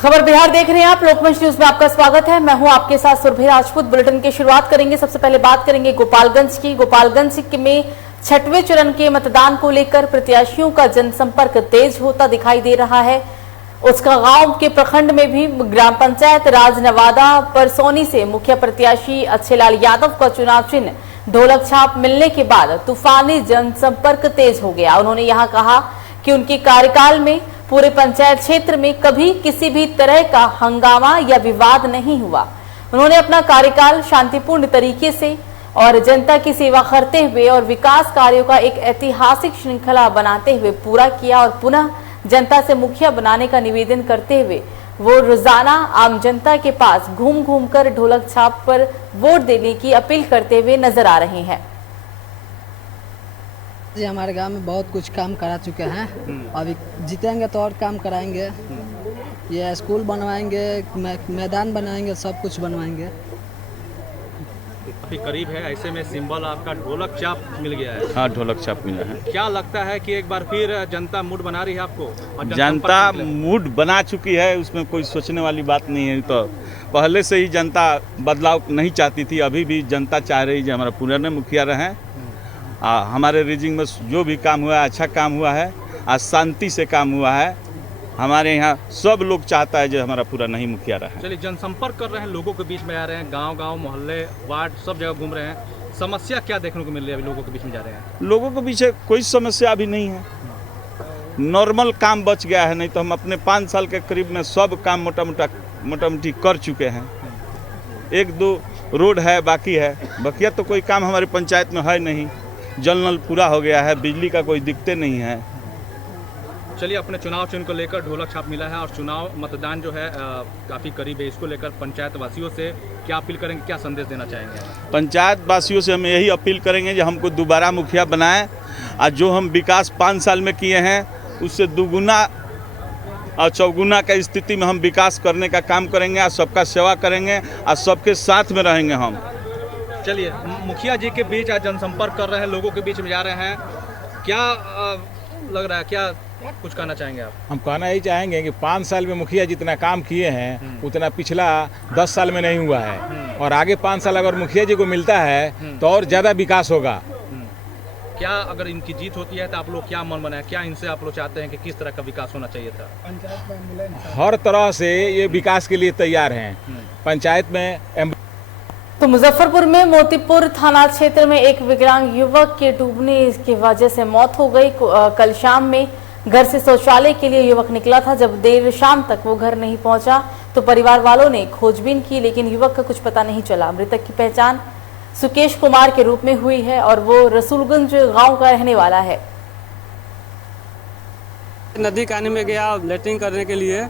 खबर बिहार देख रहे हैं आप। लोकमंच न्यूज में आपका स्वागत है। मैं हूं आपके साथ सुरभि राजपूत। बुलेटिन की शुरुआत करेंगे। सबसे पहले बात करेंगे गोपालगंज की। गोपालगंज में 6वें चरण के मतदान को लेकर प्रत्याशियों का जनसंपर्क तेज होता दिखाई दे रहा है। उसका गांव के प्रखंड में भी ग्राम पंचायत राजनवादा परसौनी से मुखिया प्रत्याशी अच्छेलाल यादव का चुनाव चिन्ह ढोलक छाप मिलने के बाद तूफानी जनसंपर्क तेज हो गया। उन्होंने यहां कहा कि उनके कार्यकाल में पूरे पंचायत क्षेत्र में कभी किसी भी तरह का हंगामा या विवाद नहीं हुआ। उन्होंने अपना कार्यकाल शांतिपूर्ण तरीके से और जनता की सेवा करते हुए और विकास कार्यों का एक ऐतिहासिक श्रृंखला बनाते हुए पूरा किया और पुनः जनता से मुखिया बनाने का निवेदन करते हुए वो रोजाना आम जनता के पास घूम घूम कर ढोलक छाप पर वोट देने की अपील करते हुए नजर आ रहे हैं। जी हमारे गांव में बहुत कुछ काम करा चुके हैं। अभी जीतेंगे तो और काम कराएंगे। ये स्कूल बनवाएंगे, मैदान बनाएंगे, सब कुछ बनवाएंगे। काफी करीब है, ऐसे में सिंबल आपका ढोलक छाप मिल गया है। हाँ, ढोलक छाप मिला है। क्या लगता है कि एक बार फिर जनता मूड बना रही है आपको? और जनता मूड बना चुकी है, उसमें कोई सोचने वाली बात नहीं है। तो पहले से ही जनता बदलाव नहीं चाहती थी, अभी भी जनता चाह रही है हमारा पुराने मुखिया रहें। हमारे रीजिंग में जो भी काम हुआ है अच्छा काम हुआ है, आज शांति से काम हुआ है। हमारे यहाँ सब लोग चाहता है जो हमारा पूरा नहीं मुखिया रहे। चलिए, जनसंपर्क कर रहे हैं, लोगों के बीच में आ रहे हैं, गांव-गांव, मोहल्ले, वार्ड सब जगह घूम रहे हैं। समस्या क्या देखने को मिल रही है? अभी लोगों के बीच में जा रहे हैं। लोगों के पीछे कोई समस्या अभी नहीं है, नॉर्मल काम बच गया है। नहीं तो हम अपने 5 साल के करीब में सब काम मोटा मोटी कर चुके हैं। 1-2 रोड है बाकी है, बकिया तो कोई काम हमारी पंचायत में है नहीं। जल नल पूरा हो गया है, बिजली का कोई दिक्कत नहीं है। चलिए, अपने चुनाव चिन्ह को लेकर ढोलक छाप मिला है और चुनाव मतदान जो है काफ़ी करीब है, इसको लेकर पंचायत वासियों से क्या अपील करेंगे, क्या संदेश देना चाहेंगे? पंचायत वासियों से हम यही अपील करेंगे कि हमको दोबारा मुखिया बनाएं और जो हम विकास 5 साल में किए हैं उससे दुगुना और चौगुना का स्थिति में हम विकास करने का काम करेंगे और सबका सेवा करेंगे और सबके साथ में रहेंगे हम। चलिए, मुखिया जी के बीच आज जनसंपर्क कर रहे हैं, लोगों के बीच में जा रहे हैं, क्या लग रहा है, क्या कुछ कहना चाहेंगे आप? हम कहना यही चाहेंगे कि 5 साल में मुखिया जितना काम किए हैं उतना पिछला 10 साल में नहीं हुआ है। और आगे 5 साल अगर मुखिया जी को मिलता है तो और ज़्यादा विकास होगा। क्या अगर इनकी जीत होती है तो आप लोग क्या मन बनाए, क्या इनसे आप लोग चाहते हैं कि किस तरह का विकास होना चाहिए था? हर तरह से ये विकास के लिए तैयार हैं। पंचायत में तो मुजफ्फरपुर में मोतीपुर थाना क्षेत्र में एक विकलांग युवक के डूबने की वजह से मौत हो गई। कल शाम में घर से शौचालय के लिए युवक निकला था। जब देर शाम तक वो घर नहीं पहुंचा तो परिवार वालों ने खोजबीन की, लेकिन युवक का कुछ पता नहीं चला। मृतक की पहचान सुकेश कुमार के रूप में हुई है और वो रसूलगंज गांव का रहने वाला है। नदी कानी में गया लेटरिंग करने के लिए,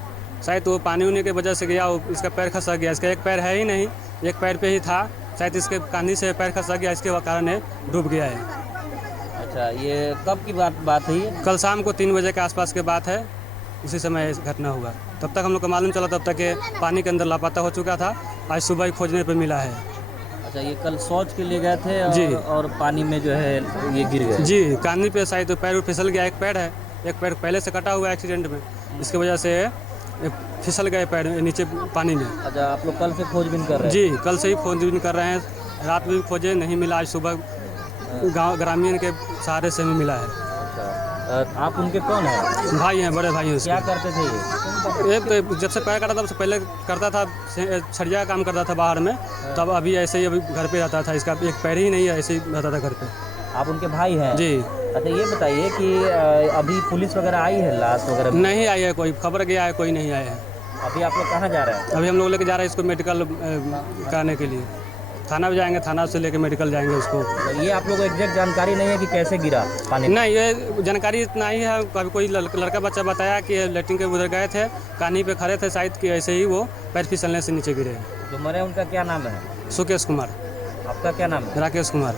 शायद वो पानी होने की वजह से गया, इसका पैर खसक गया। इसका एक पैर है ही नहीं, एक पैर पे ही था, शायद इसके कानी से पैर खसक गया, इसके कारण डूब गया है। अच्छा, ये कब की बात है? कल शाम को 3 बजे के आसपास की बात है, उसी समय घटना हुआ। तब तक हम लोग को मालूम चला, तब तक ये पानी के अंदर लापता हो चुका था। आज सुबह ही खोजने पर मिला है। अच्छा, ये कल शौच के लिए गए थे और, जी, और पानी में जो है ये गिर गए? जी, कानी पे शायद पैर फिसल गया। एक पैर है, एक पैर पहले से कटा हुआ एक्सीडेंट में, इसकी वजह से फिसल गए पैर नीचे पानी में। अच्छा, आप लोग कल से खोजबीन कर रहे हैं? जी, कल से ही खोजबीन कर रहे हैं। रात में खोजे, नहीं मिला। आज सुबह गांव ग्रामीण के सहारे से हमें मिला है। अच्छा, आप उनके कौन हैं? भाई हैं, बड़े भाई हैं। क्या करते थे ये? तो जब से पैर कटा था, उससे पहले करता था, छड़िया काम करता था बाहर में। तब अभी ऐसे ही अभी घर पे रहता था। इसका एक पैर ही नहीं है, ऐसे ही रहता था घर पे। आप उनके भाई हैं? जी। अच्छा, ये बताइए कि अभी पुलिस वगैरह आई है? लाश वगैरह नहीं आई है, कोई खबर गया है, कोई नहीं आया है। अभी आप लोग कहाँ जा रहे हैं? अभी हम लोग लेके जा रहे हैं इसको मेडिकल कराने के लिए। थाना भी जाएंगे, थाना से लेके मेडिकल जाएंगे उसको। ये आप लोगों को एग्जैक्ट जानकारी नहीं है कि कैसे गिरा पानी? नहीं, ये जानकारी इतना ही है। कभी कोई लड़का बच्चा बताया कि लेटरिन के उधर गए थे, कानी पे खड़े थे, शायद कि ऐसे ही वो पैर फिसलने से नीचे गिरे। जो मरे उनका क्या नाम है? सुकेश कुमार। आपका क्या नाम है? राकेश कुमार।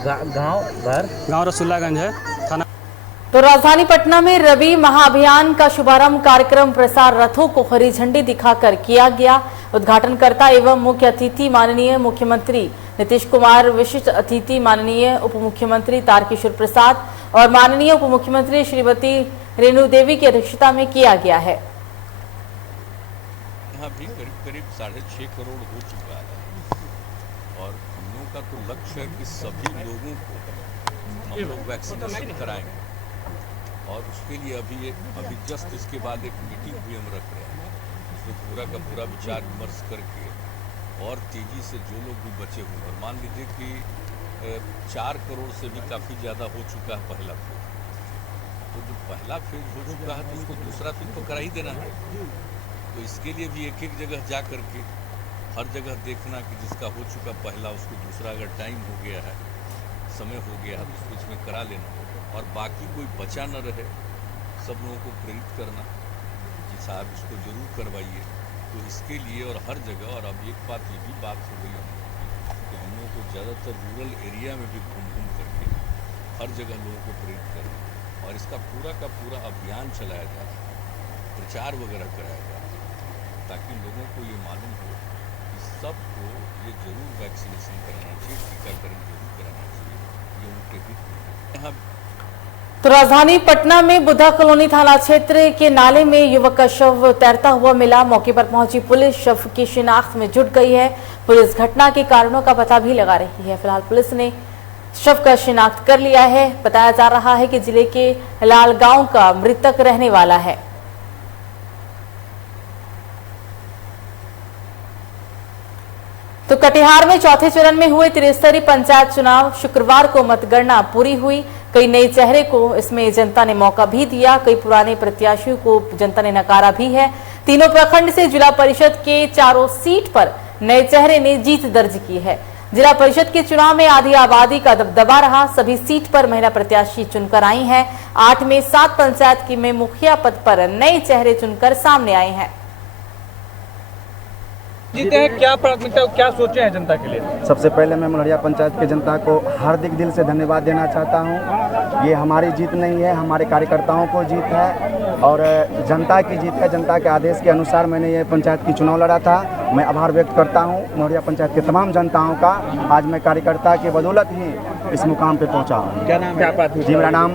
गाँव रसूलागंज है, थाना। तो राजधानी पटना में रबी महाअभियान का शुभारंभ कार्यक्रम प्रसार रथों को हरी झंडी दिखाकर किया गया। उद्घाटनकर्ता एवं मुख्य अतिथि माननीय मुख्यमंत्री नीतीश कुमार, विशिष्ट अतिथि माननीय उप मुख्यमंत्री तारकिशोर प्रसाद और माननीय उप मुख्यमंत्री श्रीमती रेणु देवी की अध्यक्षता में किया गया है। यहाँ भी करीब करीब 6.5 करोड़ हो चुका है और हम लोगों का तो लक्ष्य है कि सभी लोगों को हम लोग वैक्सीनेशन कराएंगे और उसके लिए अभी जस्ट इसके बाद एक मीटिंग भी हम रख रहे हैं, उसमें पूरा का पूरा विचार विमर्श करके और तेज़ी से जो लोग भी बचे हुए और मान लीजिए कि 4 करोड़ से भी काफ़ी ज़्यादा हो चुका है पहला फेज, तो जो पहला फेज हो चुका है तो उसको दूसरा फेज तो करा ही देना है। तो इसके लिए भी एक एक जगह जा कर के हर जगह देखना कि जिसका हो चुका पहला उसको दूसरा अगर टाइम हो गया है, समय हो गया है तो उसको इसमें करा लेना और बाकी कोई बचा न रहे, सब लोगों को प्रेरित करना कि साहब इसको ज़रूर करवाइए। तो इसके लिए और हर जगह, और अब एक बात ये भी बात हो गई कि हम लोगों को ज़्यादातर रूरल एरिया में भी घूम घूम करके हर जगह लोगों को प्रेरित करना और इसका पूरा का पूरा अभियान चलाया जा रहा है, प्रचार वगैरह कराया जा रहा है ताकि लोगों को ये मालूम हो कि सबको ये ज़रूर वैक्सीनेशन कराना चाहिए, टीकाकरण जरूर कराना चाहिए, ये उनके हित में है। यहाँ तो राजधानी पटना में बुद्धा कॉलोनी थाना क्षेत्र के नाले में युवक का शव तैरता हुआ मिला। मौके पर पहुंची पुलिस शव की शिनाख्त में जुट गई है। पुलिस घटना के कारणों का पता भी लगा रही है। फिलहाल पुलिस ने शव का शिनाख्त कर लिया है। बताया जा रहा है कि जिले के लालगांव का मृतक रहने वाला है। तो कटिहार में चौथे चरण में हुए त्रिस्तरीय पंचायत चुनाव शुक्रवार को मतगणना पूरी हुई। कई नए चेहरे को इसमें जनता ने मौका भी दिया, कई पुराने प्रत्याशियों को जनता ने नकारा भी है। तीनों प्रखंड से जिला परिषद के चारों सीट पर नए चेहरे ने जीत दर्ज की है। जिला परिषद के चुनाव में आधी आबादी का दबदबा रहा। सभी सीट पर महिला प्रत्याशी चुनकर आई हैं। 8 में 7 पंचायत की में मुखिया पद पर नए चेहरे चुनकर सामने आए हैं। जीते हैं, क्या प्राथमिकता, क्या सोचे हैं जनता के लिए? सबसे पहले मैं मलहरिया पंचायत के जनता को हार्दिक दिल से धन्यवाद देना चाहता हूं। ये हमारी जीत नहीं है, हमारे कार्यकर्ताओं को जीत है और जनता की जीत है। जनता के आदेश के अनुसार मैंने ये पंचायत की चुनाव लड़ा था। मैं आभार व्यक्त करता हूं मलहरिया पंचायत के तमाम जनताओं का। आज मैं कार्यकर्ता की बदौलत ही इस मुकाम पे पहुंचा हूँ। क्या नाम है? जी, मेरा नाम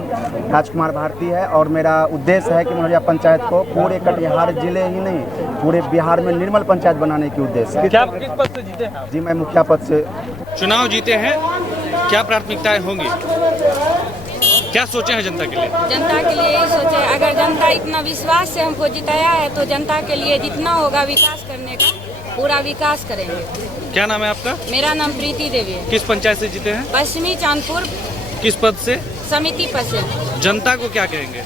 राजकुमार भारती है और मेरा उद्देश्य है कि मलहरिया पंचायत को पूरे कटिहार जिले ही नहीं पूरे बिहार में निर्मल पंचायत बनाने की उद्देश्य है। क्या किस पद से जीते हैं? जी, मैं मुखिया पद से चुनाव जीते हैं, क्या प्राथमिकताएं होंगी, क्या सोचे हैं जनता के लिए? जनता के लिए यही सोचे, अगर जनता इतना विश्वास से हमको जिताया है तो जनता के लिए जितना होगा विकास करने का पूरा विकास करेंगे। क्या नाम है आपका? मेरा नाम प्रीति देवी है। किस पंचायत से जीते हैं? पश्चिमी चांदपुर। किस पद से? समिति पद से। जनता को क्या कहेंगे?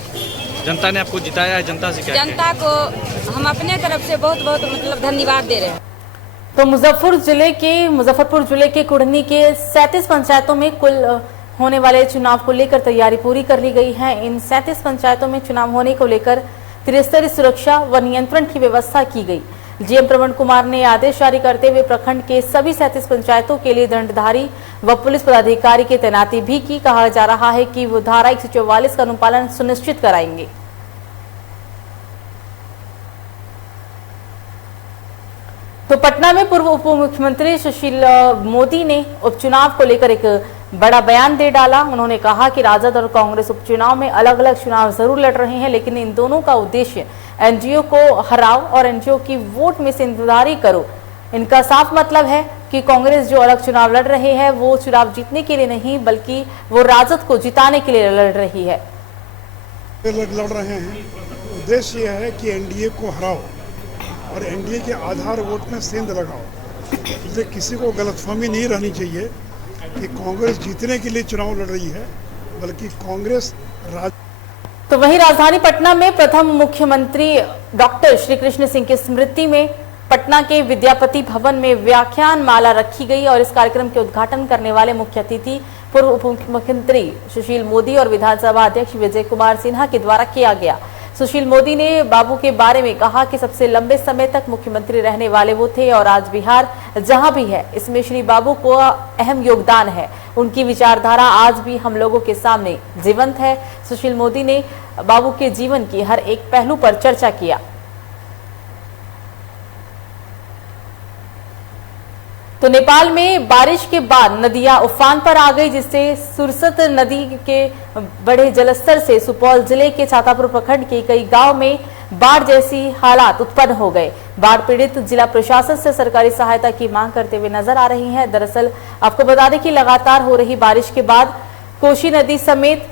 जनता ने आपको जिताया है, जनता से क्या जनता को हम अपने तरफ से बहुत बहुत मतलब धन्यवाद दे रहे हैं। तो मुजफ्फरपुर जिले के कुढ़नी के 37 पंचायतों में कुल होने वाले चुनाव को लेकर तैयारी पूरी कर ली गई है। इन 37 पंचायतों में चुनाव होने को लेकर त्रिस्तरीय सुरक्षा व नियंत्रण की व्यवस्था की गई। जीएम प्रवीण कुमार ने आदेश जारी करते हुए प्रखंड के सभी 37 पंचायतों के लिए दंडधारी व पुलिस पदाधिकारी की तैनाती भी की। कहा जा रहा है कि वो धारा 144 का अनुपालन सुनिश्चित कराएंगे। तो पटना में पूर्व उप मुख्यमंत्री सुशील मोदी ने उपचुनाव को लेकर एक बड़ा बयान दे डाला। उन्होंने कहा कि राजद और कांग्रेस उपचुनाव में अलग अलग चुनाव जरूर लड़ रहे हैं, लेकिन इन दोनों का उद्देश्य एनजीओ को हराओ और एनजीओ की वोट में सिंधुदारी करो। इनका साफ मतलब है कि कांग्रेस जो अलग चुनाव लड़ रहे हैं वो चुनाव जीतने के लिए नहीं बल्कि वो राजद को जिताने के लिए लड़ रही है। लड़ रहे हैं, उद्देश्य यह है कि एनडीए को हराओ और एनडीए के आधार वोट में सेंध लगाओ। इसलिए किसी को गलतफहमी नहीं रहनी चाहिए कि कांग्रेस जीतने के लिए चुनाव लड़ रही है, बल्कि कांग्रेस तो वहीं राजधानी पटना में प्रथम मुख्यमंत्री डॉक्टर श्री कृष्ण सिंह की स्मृति में पटना के विद्यापति भवन में व्याख्यान माला रखी गई और इस कार्यक्रम के उद्घाटन करने वाले मुख्य अतिथि पूर्व उप मुख्यमंत्री सुशील मोदी और विधानसभा अध्यक्ष विजय कुमार सिन्हा के द्वारा किया गया। सुशील मोदी ने बाबू के बारे में कहा कि सबसे लंबे समय तक मुख्यमंत्री रहने वाले वो थे और आज बिहार जहां भी है इसमें श्री बाबू को अहम योगदान है। उनकी विचारधारा आज भी हम लोगों के सामने जीवंत है। सुशील मोदी ने बाबू के जीवन की हर एक पहलू पर चर्चा किया। तो नेपाल में बारिश के बाद नदियां उफान पर आ गई, जिससे सुरसत नदी के बढ़े जलस्तर से सुपौल जिले के छातापुर प्रखंड के कई गांव में बाढ़ जैसी हालात उत्पन्न हो गए। बाढ़ पीड़ित जिला प्रशासन से सरकारी सहायता की मांग करते हुए नजर आ रही हैं। दरअसल आपको बता दें कि लगातार हो रही बारिश के बाद कोसी नदी समेत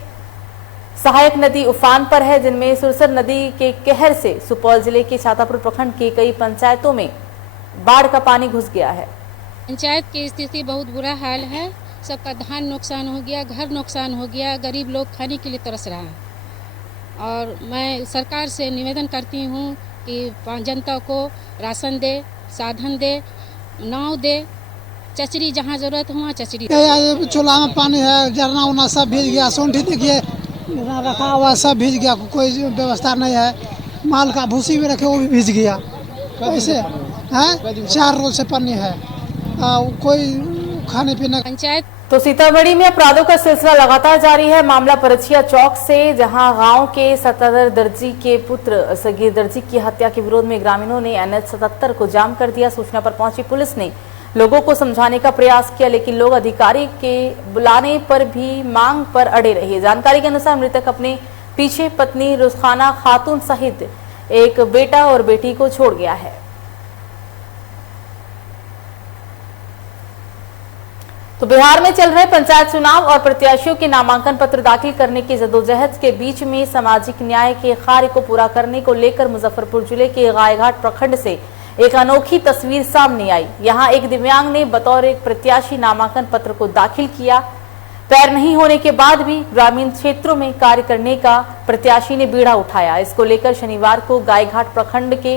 सहायक नदी उफान पर है, जिनमें सुरसर नदी के कहर से सुपौल जिले के छातापुर प्रखंड के कई पंचायतों में बाढ़ का पानी घुस गया है। पंचायत की स्थिति बहुत बुरा हाल है। सबका धान नुकसान हो गया, घर नुकसान हो गया, गरीब लोग खाने के लिए तरस रहा है। और मैं सरकार से निवेदन करती हूँ कि जनता को राशन दे, साधन दे, नाव दे, चचरी जहाँ जरूरत हो वहाँ चचरी। चूल्हा में पानी है, जरना उना सब भीज गया, सोंठी देखिए रखा हुआ सब भीज गया, कोई व्यवस्था नहीं है। माल का भूसी में रखे वो भी भीज गया। कैसे है? 4 रोज से पानी है, कोई खाने पीने। पंचायत तो सीतामढ़ी में अपराधों का सिलसिला लगातार जारी है। मामला परछिया चौक से, जहां गांव के सतरर दर्जी के पुत्र सगीर दर्जी की हत्या के विरोध में ग्रामीणों ने NH 77 को जाम कर दिया। सूचना पर पहुंची पुलिस ने लोगों को समझाने का प्रयास किया, लेकिन लोग अधिकारी के बुलाने पर भी मांग पर अड़े रहे। जानकारी के अनुसार मृतक अपने पीछे पत्नी रुखसाना खातून सहित एक बेटा और बेटी को छोड़ गया है। तो बिहार में चल रहे पंचायत चुनाव और प्रत्याशियों के नामांकन पत्र दाखिल करने की जद्दोजहद के बीच में सामाजिक न्याय के कार्य को पूरा करने को लेकर मुजफ्फरपुर जिले के गायघाट प्रखंड से एक अनोखी तस्वीर सामने आई। यहां एक दिव्यांग ने बतौर एक प्रत्याशी नामांकन पत्र को दाखिल किया। पैर नहीं होने के बाद भी ग्रामीण क्षेत्रों में कार्य करने का प्रत्याशी ने बीड़ा उठाया। इसको लेकर शनिवार को गायघाट प्रखंड के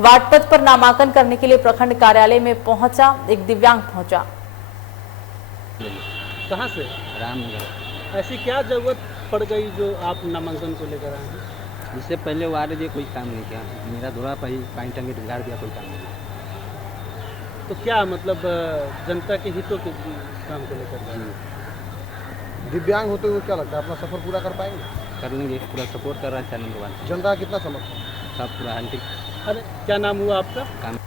वार्ड पद पर नामांकन करने के लिए प्रखंड कार्यालय में पहुंचा एक दिव्यांग पहुंचा। कहाँ से? रामनगर। ऐसी क्या जरूरत पड़ गई जो आप नामांकन को लेकर आए हैं? इससे पहले वार्ड जी कोई काम नहीं किया, मेरा धोरा पर ही पानी टंगे बिगाड़ दिया, कोई काम नहीं। तो क्या मतलब जनता के हितों के काम को लेकर? दिव्यांग होते हुए क्या लगता है अपना सफर पूरा कर पाएंगे? कर लेंगे, पूरा सपोर्ट कर रहा है 4 नंबर वाला। जनता कितना समर्थन? सब पूरा हंटिंग। अरे क्या नाम हुआ आपका? काम।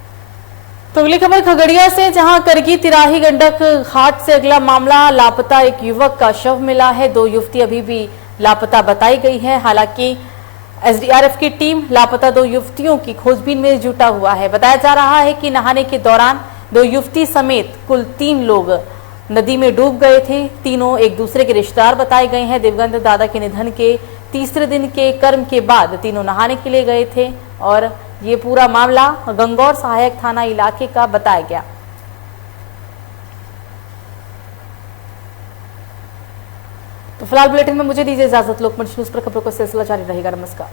तो अगली खबर खगड़िया से, जहां करगी तिराही गंडक घाट से अगला मामला, लापता एक युवक का शव मिला है। 2 युवती अभी भी लापता बताई गई है। हालांकि SDRF की टीम लापता 2 युवतियों की खोजबीन में जुटा हुआ है। बताया जा रहा है कि नहाने के दौरान 2 युवती समेत कुल 3 लोग नदी में डूब गए थे। तीनों एक दूसरे के रिश्तेदार बताए गए हैं। दिवंगत दादा के निधन के तीसरे दिन के कर्म के बाद तीनों नहाने के लिए गए थे और ये पूरा मामला गंगौर सहायक थाना इलाके का बताया गया। तो फिलहाल बुलेटिन में मुझे दीजिए इजाजत। लोकमंच न्यूज पर खबरों का सिलसिला जारी रहेगा। नमस्कार।